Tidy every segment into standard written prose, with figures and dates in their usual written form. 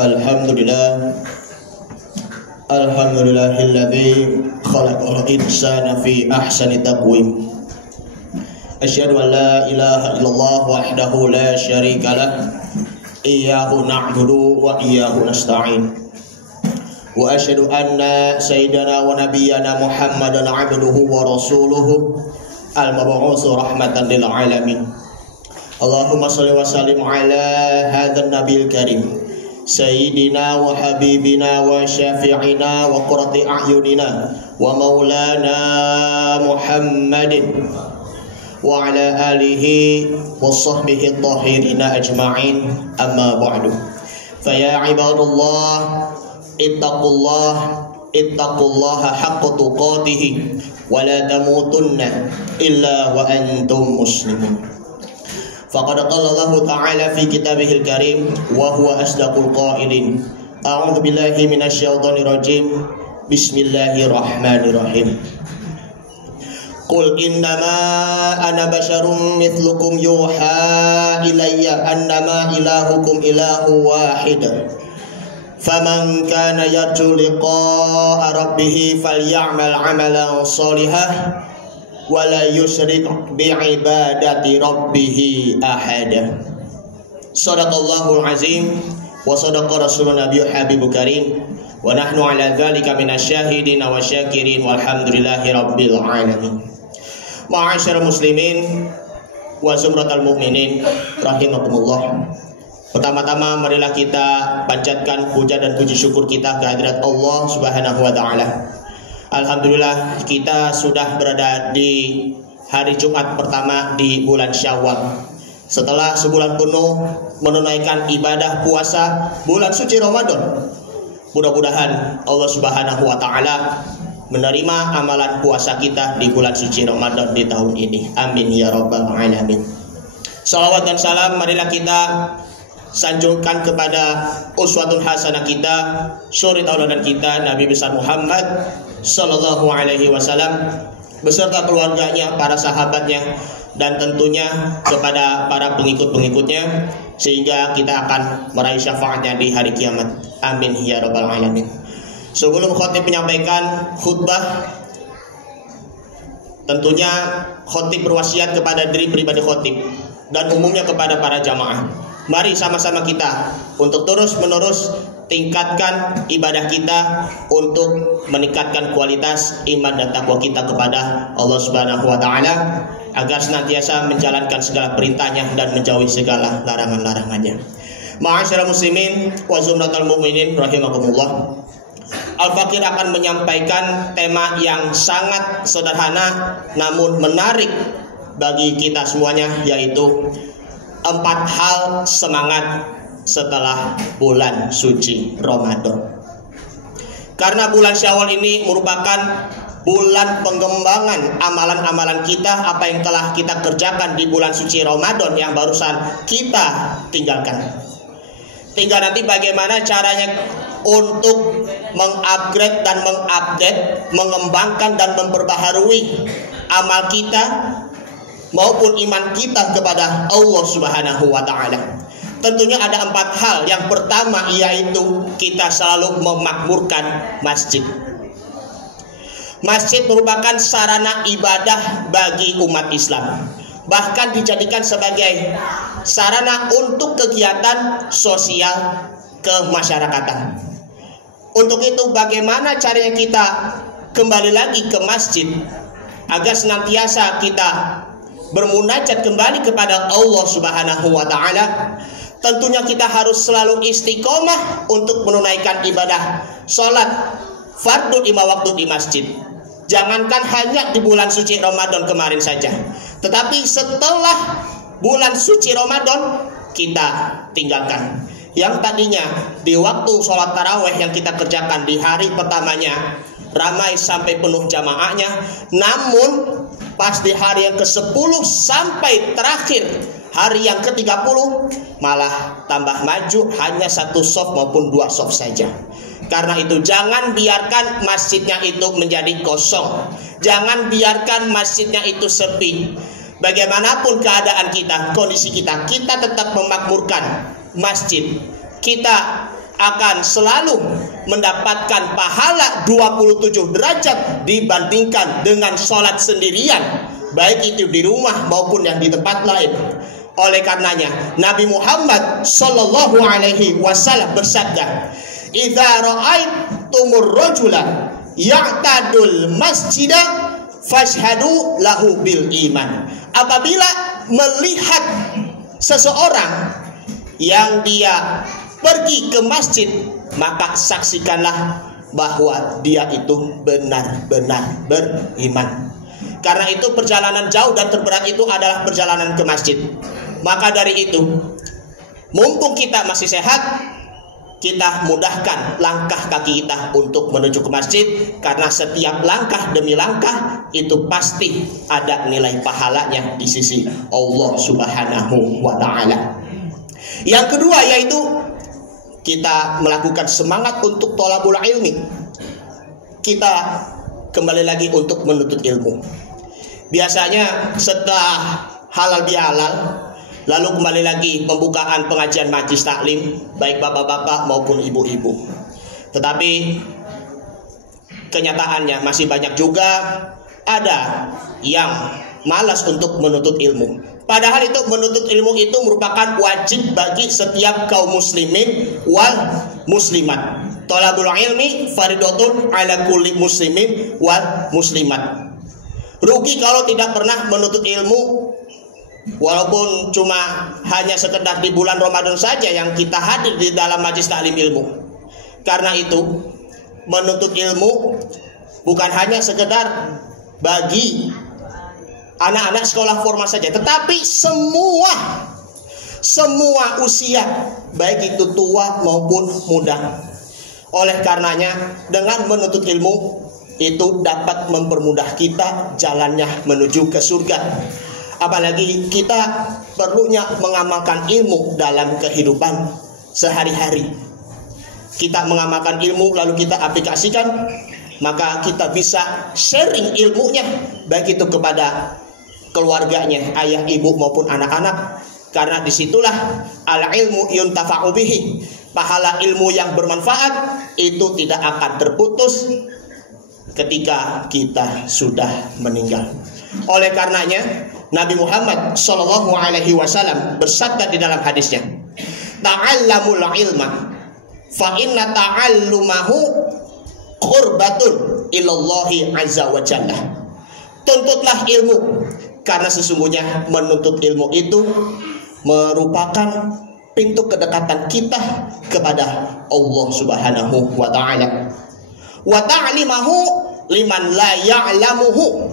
Alhamdulillah, alhamdulillahilladzi khalaqal insana fi ahsani taqwim. Asyhadu an la ilaha illallah wahdahu la syarikalah, iyyahu na'budu wa iyyahu nasta'in. Wa asyhadu anna sayyidana wa nabiyyana Muhammadan 'abduhu wa rasuluhu al-mab'uts rahmatan lil alamin. Allahumma shalli wa sallim ala hadzal nabiyil karim Sayyidina wa habibina wa syafi'ina wa qurrati a'yunina wa maulana Muhammadin wa ala alihi wa sahbihi tahirina ajma'in, amma ba'du. Faya ibadallah ittaqullaha haqqa tuqatih wa la tamutunna illa wa antum muslimun. Faqad qala Allah Ta'ala fi kitabihil karim wa huwa asdaqul qailin. A'udzu billahi minasy syaithanir rajim. Bismillahirrahmanirrahim. Qul innama ana basyarum mithlukum yuha ilayya annama ilahukum ilahu wahid. Faman kana yarju liqa'a rabbih falyamal 'amalan shalihan wala yusyrik bi'ibadati rabbih ahada. Shadaqallahul azim wa shadaqa rasulun nabiyyu habibul karim wa nahnu ala dzalika minasyahidin wa syakirin walhamdulillahi rabbil alamin. Ma'asyiral muslimin wa zumratal mu'minin rahimakumullah. Pertama-tama marilah kita panjatkan puja dan puji syukur kita kehadirat Allah Subhanahu wa taala. Alhamdulillah, kita sudah berada di hari Jumat pertama di bulan Syawal. Setelah sebulan penuh menunaikan ibadah puasa bulan suci Ramadan, mudah-mudahan Allah Subhanahu wa taala menerima amalan puasa kita di bulan suci Ramadan di tahun ini. Amin ya rabbal alamin. Salawat dan salam marilah kita sanjungkan kepada uswatun hasanah kita, suri tauladan kita, Nabi besar Muhammad sallallahu alaihi wasallam beserta keluarganya, para sahabatnya, dan tentunya kepada para pengikut-pengikutnya, sehingga kita akan meraih syafaatnya di hari kiamat. Amin ya rabbal alamin. Sebelum khatib menyampaikan khutbah, tentunya khatib berwasiat kepada diri pribadi khatib dan umumnya kepada para jamaah. Mari sama-sama kita untuk terus-menerus tingkatkan ibadah kita untuk meningkatkan kualitas iman dan takwa kita kepada Allah Subhanahu wa taala, agar senantiasa menjalankan segala perintahnya dan menjauhi segala larangan-larangannya. Ma'asyiral muslimin wa zumratal mu'minin rahimakumullah. Al-Fakir akan menyampaikan tema yang sangat sederhana namun menarik bagi kita semuanya, yaitu 4 hal semangat setelah bulan suci Ramadan. Karena bulan Syawal ini merupakan bulan pengembangan amalan-amalan kita, apa yang telah kita kerjakan di bulan suci Ramadan yang barusan kita tinggalkan. Tinggal nanti bagaimana caranya untuk mengupgrade dan mengupdate, mengembangkan dan memperbaharui amal kita maupun iman kita kepada Allah Subhanahu wa taala. Tentunya ada 4 hal. Yang pertama yaitu kita selalu memakmurkan masjid. Masjid merupakan sarana ibadah bagi umat Islam, bahkan dijadikan sebagai sarana untuk kegiatan sosial kemasyarakatan. Untuk itu bagaimana caranya kita kembali lagi ke masjid agar senantiasa kita bermunajat kembali kepada Allah Subhanahu wa taala? Tentunya kita harus selalu istiqomah untuk menunaikan ibadah salat fardhu 5 waktu di masjid. Jangankan hanya di bulan suci Ramadan kemarin saja, tetapi setelah bulan suci Ramadan kita tinggalkan. Yang tadinya di waktu sholat taraweh yang kita kerjakan di hari pertamanya ramai sampai penuh jamaahnya, namun pas di hari yang ke-10 sampai terakhir hari yang ke-30 malah tambah maju, hanya 1 shaf maupun 2 shaf saja. Karena itu jangan biarkan masjidnya itu menjadi kosong, jangan biarkan masjidnya itu sepi. Bagaimanapun keadaan kita, kondisi kita, kita tetap memakmurkan masjid. Kita akan selalu mendapatkan pahala 27 derajat dibandingkan dengan sholat sendirian, baik itu di rumah maupun yang di tempat lain. Oleh karenanya Nabi Muhammad Sallallahu Alaihi Wasallam bersabda, "Idza ra'aitumur rajula ya'tadul masjidah fashhadu lahu bil iman." Apabila melihat seseorang yang dia pergi ke masjid, maka saksikanlah bahwa dia itu benar-benar beriman. Karena itu perjalanan jauh dan terberat itu adalah perjalanan ke masjid. Maka dari itu, mumpung kita masih sehat, kita mudahkan langkah kaki kita untuk menuju ke masjid, karena setiap langkah demi langkah itu pasti ada nilai pahalanya di sisi Allah Subhanahu wa Ta'ala. Yang kedua yaitu kita melakukan semangat untuk thalabul ilmi. Kita kembali lagi untuk menuntut ilmu. Biasanya setelah halal bihalal, lalu kembali lagi pembukaan pengajian majlis taklim, baik bapak-bapak maupun ibu-ibu. Tetapi kenyataannya masih banyak juga ada yang malas untuk menuntut ilmu. Padahal itu menuntut ilmu itu merupakan wajib bagi setiap kaum muslimin wal muslimat. Thalabul ilmi fardhatun ala kulli muslimin wal muslimat. Rugi kalau tidak pernah menuntut ilmu, walaupun cuma hanya sekedar di bulan Ramadan saja yang kita hadir di dalam majlis taklim ilmu. Karena itu menuntut ilmu bukan hanya sekedar bagi anak-anak sekolah formal saja, tetapi semua usia, baik itu tua maupun muda. Oleh karenanya dengan menuntut ilmu itu dapat mempermudah kita jalannya menuju ke surga. Apalagi kita perlunya mengamalkan ilmu dalam kehidupan sehari-hari. Kita mengamalkan ilmu lalu kita aplikasikan, maka kita bisa sharing ilmunya, baik itu kepada keluarganya, ayah, ibu maupun anak-anak. Karena disitulah al-ilmu yuntafa'u bihi, pahala ilmu yang bermanfaat itu tidak akan terputus ketika kita sudah meninggal. Oleh karenanya Nabi Muhammad Sallallahu Alaihi Wasallam bersabda di dalam hadisnya, "Ta'allamul ilma, fa inna ta'allumahu qurbatun ilallahi azza wa jalla." Tuntutlah ilmu, karena sesungguhnya menuntut ilmu itu merupakan pintu kedekatan kita kepada Allah Subhanahu wa Ta'ala. Wa ta'limahu liman la ya'lamuhu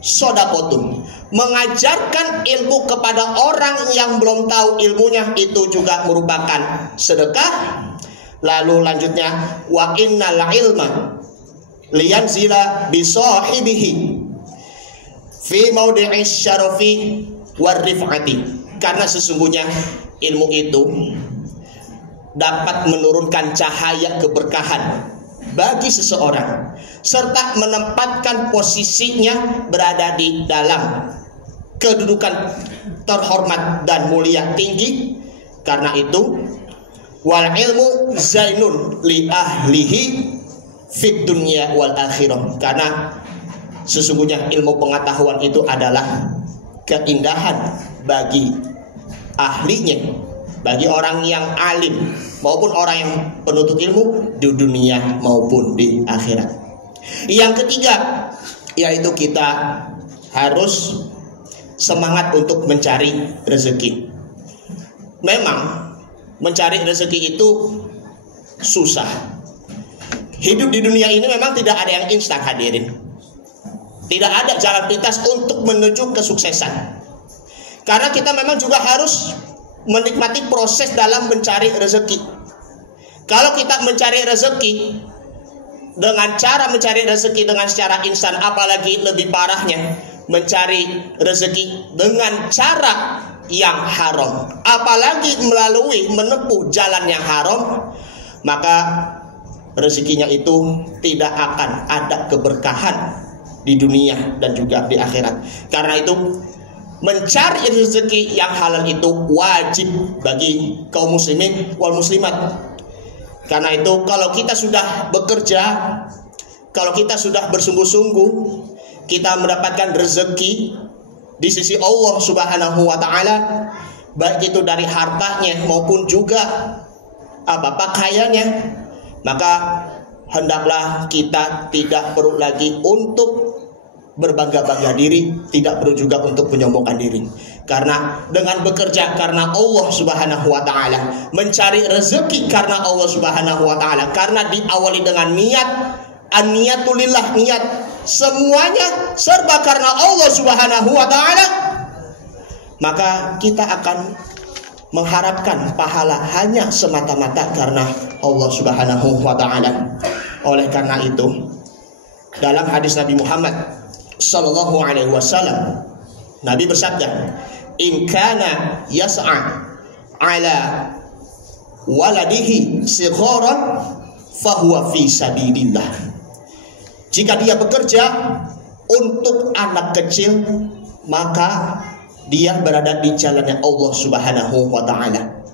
shadaqatun. Mengajarkan ilmu kepada orang yang belum tahu ilmunya itu juga merupakan sedekah. Lalu lanjutnya, wa innal ilma liyanzila bi sahibihi fi maudi'i syarafi war rif'ati. Karena sesungguhnya ilmu itu dapat menurunkan cahaya keberkahan bagi seseorang, serta menempatkan posisinya berada di dalam kedudukan terhormat dan mulia tinggi. Karena itu wal ilmu zainun li ahlihi fid dunya wal akhirah. Karena sesungguhnya ilmu pengetahuan itu adalah keindahan bagi ahlinya, bagi orang yang alim maupun orang yang penuntut ilmu di dunia maupun di akhirat. Yang ketiga yaitu kita harus semangat untuk mencari rezeki. Memang mencari rezeki itu susah. Hidup di dunia ini memang tidak ada yang instan, hadirin. Tidak ada jalan pintas untuk menuju kesuksesan. Karena kita memang juga harus menikmati proses dalam mencari rezeki. Kalau kita mencari rezeki dengan cara mencari rezeki dengan secara instan, apalagi lebih parahnya mencari rezeki dengan cara yang haram, apalagi melalui menempuh jalan yang haram, maka rezekinya itu tidak akan ada keberkahan di dunia dan juga di akhirat. Karena itu mencari rezeki yang halal itu wajib bagi kaum muslimin wal muslimat. Karena itu kalau kita sudah bekerja, kalau kita sudah bersungguh-sungguh, kita mendapatkan rezeki di sisi Allah Subhanahu wa taala, baik itu dari hartanya maupun juga pakaiannya, maka hendaklah kita tidak perlu lagi untuk berbangga-bangga diri, tidak perlu juga untuk menyombongkan diri. Karena dengan bekerja karena Allah Subhanahu wa taala, mencari rezeki karena Allah Subhanahu wa taala, karena diawali dengan niat, an-niyatulillah, niat semuanya serba karena Allah Subhanahu wa taala, maka kita akan mengharapkan pahala hanya semata-mata karena Allah Subhanahu wa taala. Oleh karena itu, dalam hadis Nabi Muhammad sallallahu alaihi wasallam, Nabi bersabda, "In kana yas'a ala waladihi sigharan fahuwa fi sabilillah." Jika dia bekerja untuk anak kecil, maka dia berada di jalannya Allah Subhanahu wa taala.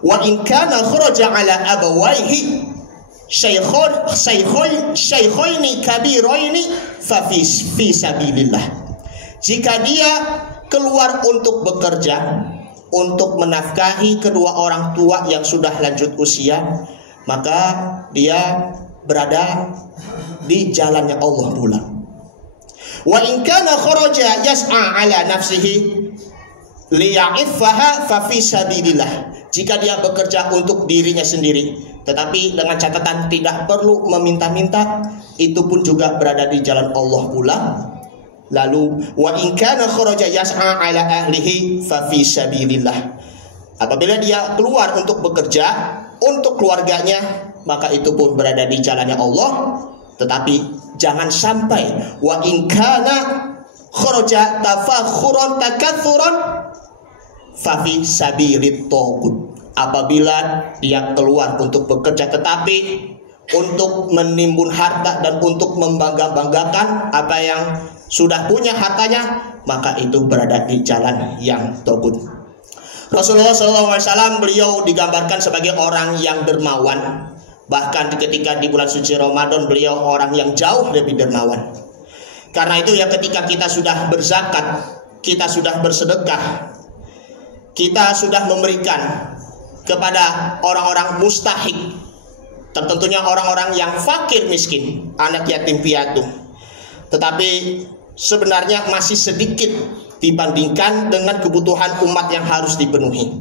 Wa in kana kharaja ala abawaihi syaikhaini kabiraini fa fi sabilillah. Jika dia keluar untuk bekerja untuk menafkahi kedua orang tua yang sudah lanjut usia, maka dia berada di jalannya Allah pula. Wa in kana kharaja yas'a ala nafsihi liya'iffaha fa fi sabilillah. Jika dia bekerja untuk dirinya sendiri, tetapi dengan catatan tidak perlu meminta-minta, itu pun juga berada di jalan Allah pula. Lalu wa in kana kharaja yas'a ala ahlihi fa fi sabilillah. Apabila dia keluar untuk bekerja untuk keluarganya, maka itu pun berada di jalannya Allah. Tetapi jangan sampai wa in kana kharaja tafakhuran takatsuran fa fi sabilit taghut. Apabila dia keluar untuk bekerja tetapi untuk menimbun harta dan untuk membangga-banggakan apa yang sudah punya hartanya, maka itu berada di jalan yang taghut. Rasulullah SAW beliau digambarkan sebagai orang yang dermawan. Bahkan ketika di bulan suci Ramadan, beliau orang yang jauh lebih dermawan. Karena itu ya, ketika kita sudah berzakat, kita sudah bersedekah, kita sudah memberikan kepada orang-orang mustahik, tentunya orang-orang yang fakir miskin, anak yatim piatu, tetapi sebenarnya masih sedikit dibandingkan dengan kebutuhan umat yang harus dipenuhi.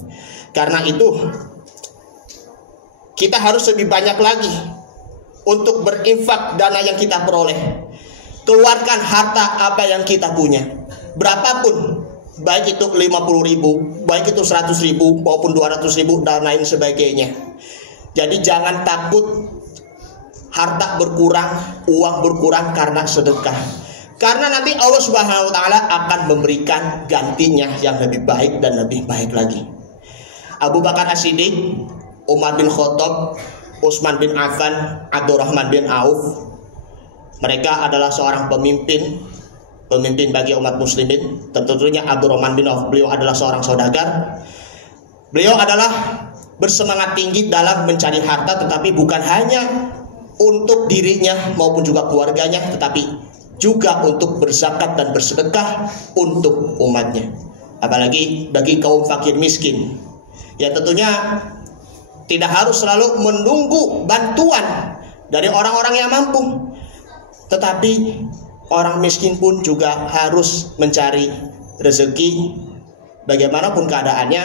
Karena itu kita harus lebih banyak lagi untuk berinfak dana yang kita peroleh. Keluarkan harta apa yang kita punya, berapapun, baik itu 50.000, baik itu 100.000 maupun 200.000 dan lain sebagainya. Jadi jangan takut harta berkurang, uang berkurang karena sedekah. Karena nanti Allah Subhanahu wa taala akan memberikan gantinya yang lebih baik dan lebih baik lagi. Abu Bakar As-Siddiq, Umar bin Khattab, Utsman bin Affan, Abdurrahman bin Auf, mereka adalah seorang pemimpin bagi umat muslimin. Tentunya Abdurrahman bin Auf, beliau adalah seorang saudagar. Beliau adalah bersemangat tinggi dalam mencari harta, tetapi bukan hanya untuk dirinya maupun juga keluarganya, tetapi juga untuk berzakat dan bersedekah untuk umatnya. Apalagi bagi kaum fakir miskin, ya tentunya tidak harus selalu menunggu bantuan dari orang-orang yang mampu, tetapi orang miskin pun juga harus mencari rezeki. Bagaimanapun keadaannya,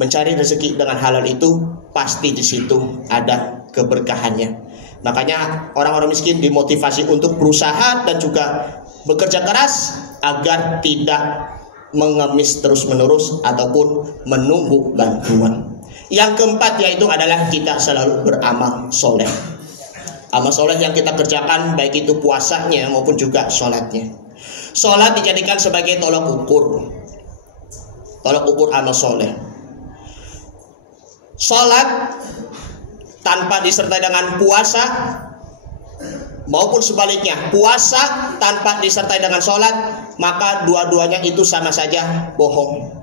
mencari rezeki dengan halal itu pasti di situ ada keberkahannya. Makanya orang-orang miskin dimotivasi untuk berusaha dan juga bekerja keras agar tidak mengemis terus-menerus ataupun menunggu bantuan. Yang keempat yaitu adalah kita selalu beramal soleh. Amal soleh yang kita kerjakan, baik itu puasanya maupun juga sholatnya. Sholat dijadikan sebagai tolak ukur amal soleh. Sholat tanpa disertai dengan puasa maupun sebaliknya, puasa tanpa disertai dengan sholat, maka dua-duanya itu sama saja bohong.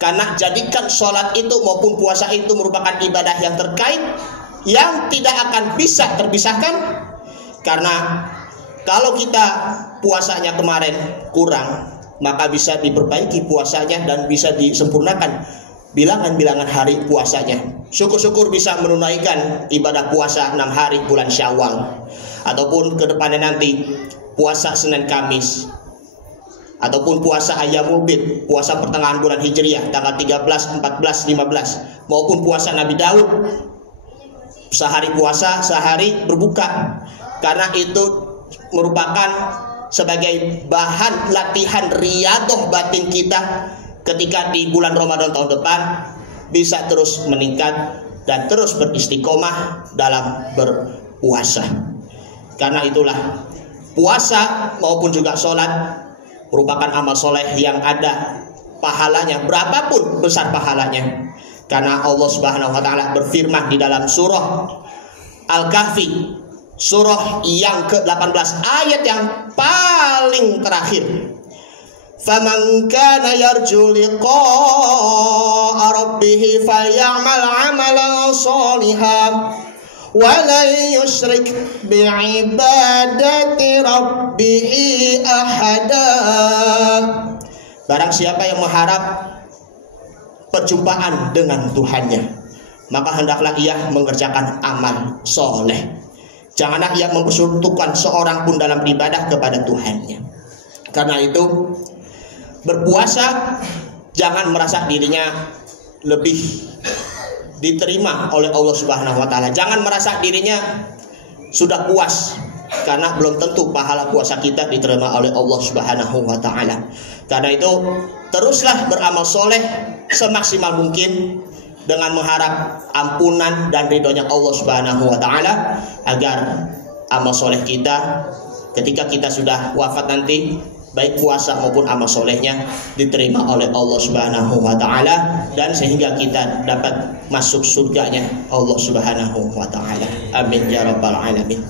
Karena jadikan sholat itu maupun puasa itu merupakan ibadah yang terkait yang tidak akan bisa terpisahkan. Karena kalau kita puasanya kemarin kurang, maka bisa diperbaiki puasanya dan bisa disempurnakan bilangan-bilangan hari puasanya. Syukur-syukur bisa menunaikan ibadah puasa 6 hari bulan Syawal, ataupun ke depannya nanti puasa Senin Kamis, ataupun puasa Ayyamul Bid, puasa pertengahan bulan Hijriah tanggal 13, 14, 15, maupun puasa Nabi Daud, sehari puasa, sehari berbuka. Karena itu merupakan sebagai bahan latihan riyadhah batin kita ketika di bulan Ramadan tahun depan bisa terus meningkat dan terus beristiqomah dalam berpuasa. Karena itulah puasa maupun juga sholat merupakan amal soleh yang ada pahalanya, berapapun besar pahalanya. Karena Allah Subhanahu wa taala berfirman di dalam surah Al-Kahfi, surah yang ke-18 ayat yang paling terakhir. Faman kana yarju liqa'a rabbih falyamal 'amalan shalihan wa la yusyrik bi'ibadati rabbih ahada. Barang siapa yang mengharap perjumpaan dengan Tuhannya, maka hendaklah ia mengerjakan amal soleh. Janganlah ia mempersekutukan seorang pun dalam beribadah kepada Tuhannya. Karena itu berpuasa jangan merasa dirinya lebih diterima oleh Allah Subhanahu wa taala. Jangan merasa dirinya sudah puas, karena belum tentu pahala puasa kita diterima oleh Allah Subhanahu wa taala. Karena itu teruslah beramal soleh semaksimal mungkin dengan mengharap ampunan dan ridhonya Allah Subhanahu wa taala, agar amal soleh kita ketika kita sudah wafat nanti, baik puasa maupun amal solehnya diterima oleh Allah Subhanahu wa taala, dan sehingga kita dapat masuk surganya Allah Subhanahu wa taala. Amin ya rabbal alamin.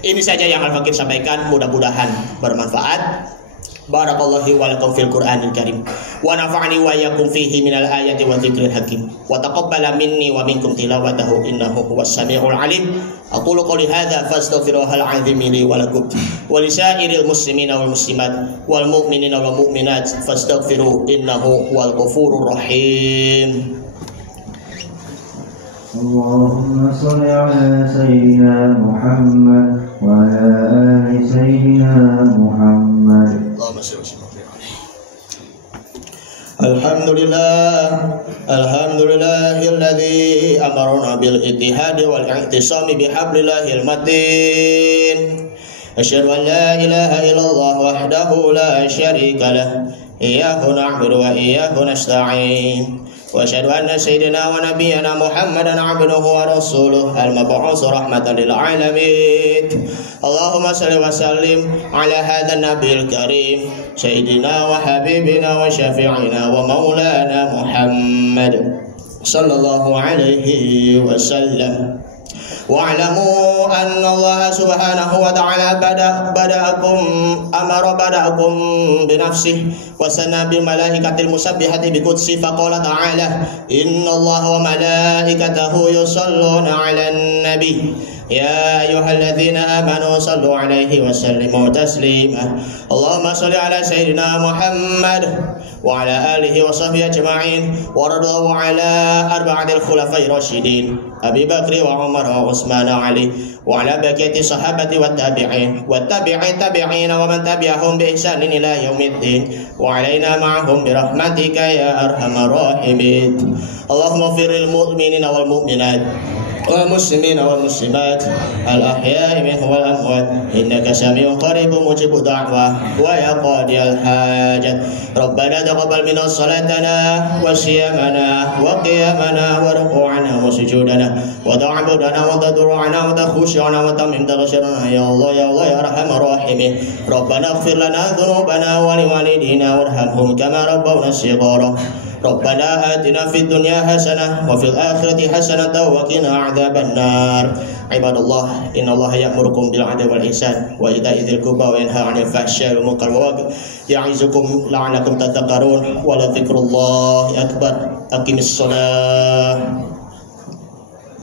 Ini saja yang Al-Fakir sampaikan, mudah-mudahan bermanfaat. Barakallahu wa lakum fil Qur'anil Karim wa nafa'ani wa iyyakum fihi minal ayati wa dzikril hakim wa taqabbala minni wa minkum tilawatahu innahu huwas samiul alim. Aqulu qouli hadza fastaghfirullahal azim li wa lakum wa lisairil muslimina wal muslimat wal mu'minina wal mu'minat fastaghfiruhu innahu huwal ghafurur rahim. Allahumma shalli ala sayyidina Muhammad wa ala ali sayyidina Muhammad. Alhamdulillahilladzi amarna bil ittihad wal i'tisami bihablillahil matin. Asyhadu an la ilaha illallah wahdahu la syarika lah. Iyyahu na'budu wa iyyahu nasta'in. وأشهد أن سيدنا ونبينا محمدا عبده ورسوله المبعوث رحمة للعالمين. اللهم صل وسلم على هذا النبي الكريم سيدنا وحبيبنا وشفيعنا ومولانا محمد صلى الله عليه وسلم. واعلموا أن الله سبحانه وتعالى بدأكم بنفسه وثنى بالملائكة المسبحة بقدسه فقال تعالى إن الله وملائكته يصلون على النبي يا أيها الذين آمنوا صلوا عليه وسلموا تسليما. اللهم صل على سيدنا محمد وعلى آله وصحبه أجمعين ورضوا على أربعة الخلفاء الراشدين أبي بكر وعمر وعثمان وعلي وعلى بقية الصحابة والتابعين والتابعين ومن تبعهم بإحسان إلى يوم الدين وعلينا معهم برحمتك يا أرحم الراحمين. اللهم اغفر للمؤمنين والمؤمنات والمسلمين والمسلمات الأحياء منهم والأموات إنك سميع قريب مجيب الدعوة ويا قاضي الحاجة. ربنا تقبل منا صلاتنا وصيامنا وقيامنا وركوعنا وسجودنا وتعبدنا وتضرعنا وتخشعنا وتمم تغشرنا يا الله يا الله يا أرحم الراحمين. ربنا اغفر لنا ذنوبنا ولوالدينا وارحمهم كما ربونا صغارا. ربنا آتنا في الدنيا حسنة وفي الآخرة حسنة وقنا عذاب النار. عباد الله إن الله يأمركم بالعدل والإحسان وإيتاء ذي القربى وينهى عن الفحشاء والمنكر والبغي يعظكم لعلكم تذكرون ولذكر الله أكبر. أقم الصلاة.